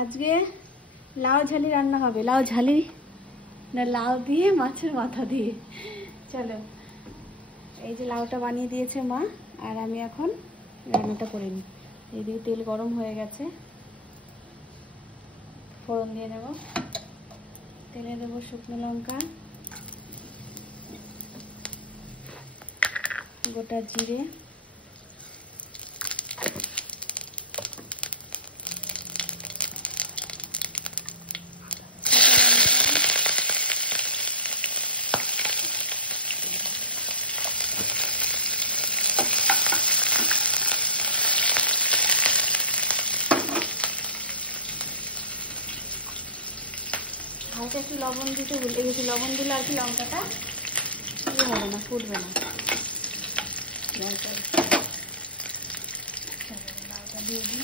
আজকে লাউ ঝালি রান্না হবে। লাউ ঝালি না লাউ দিয়ে মাছের মাথা দিয়ে। চলো, এই যে লাউটা বানিয়ে দিয়েছে মা, আর আমি এখন রান্নাটা করে নিই। এইদিকে তেল গরম হয়ে গেছে, ফোড়ন দিয়ে নেব। তেলে দেবো শুকনো লঙ্কা, গোটা জিরে, হালকা একটু লবণ দিতে ভুলে গেছি। লবণ দিলে আর কি লঙ্কাটা ইয়ে হবে না, ফুটবে না। লঙ্কা দিয়ে দিই।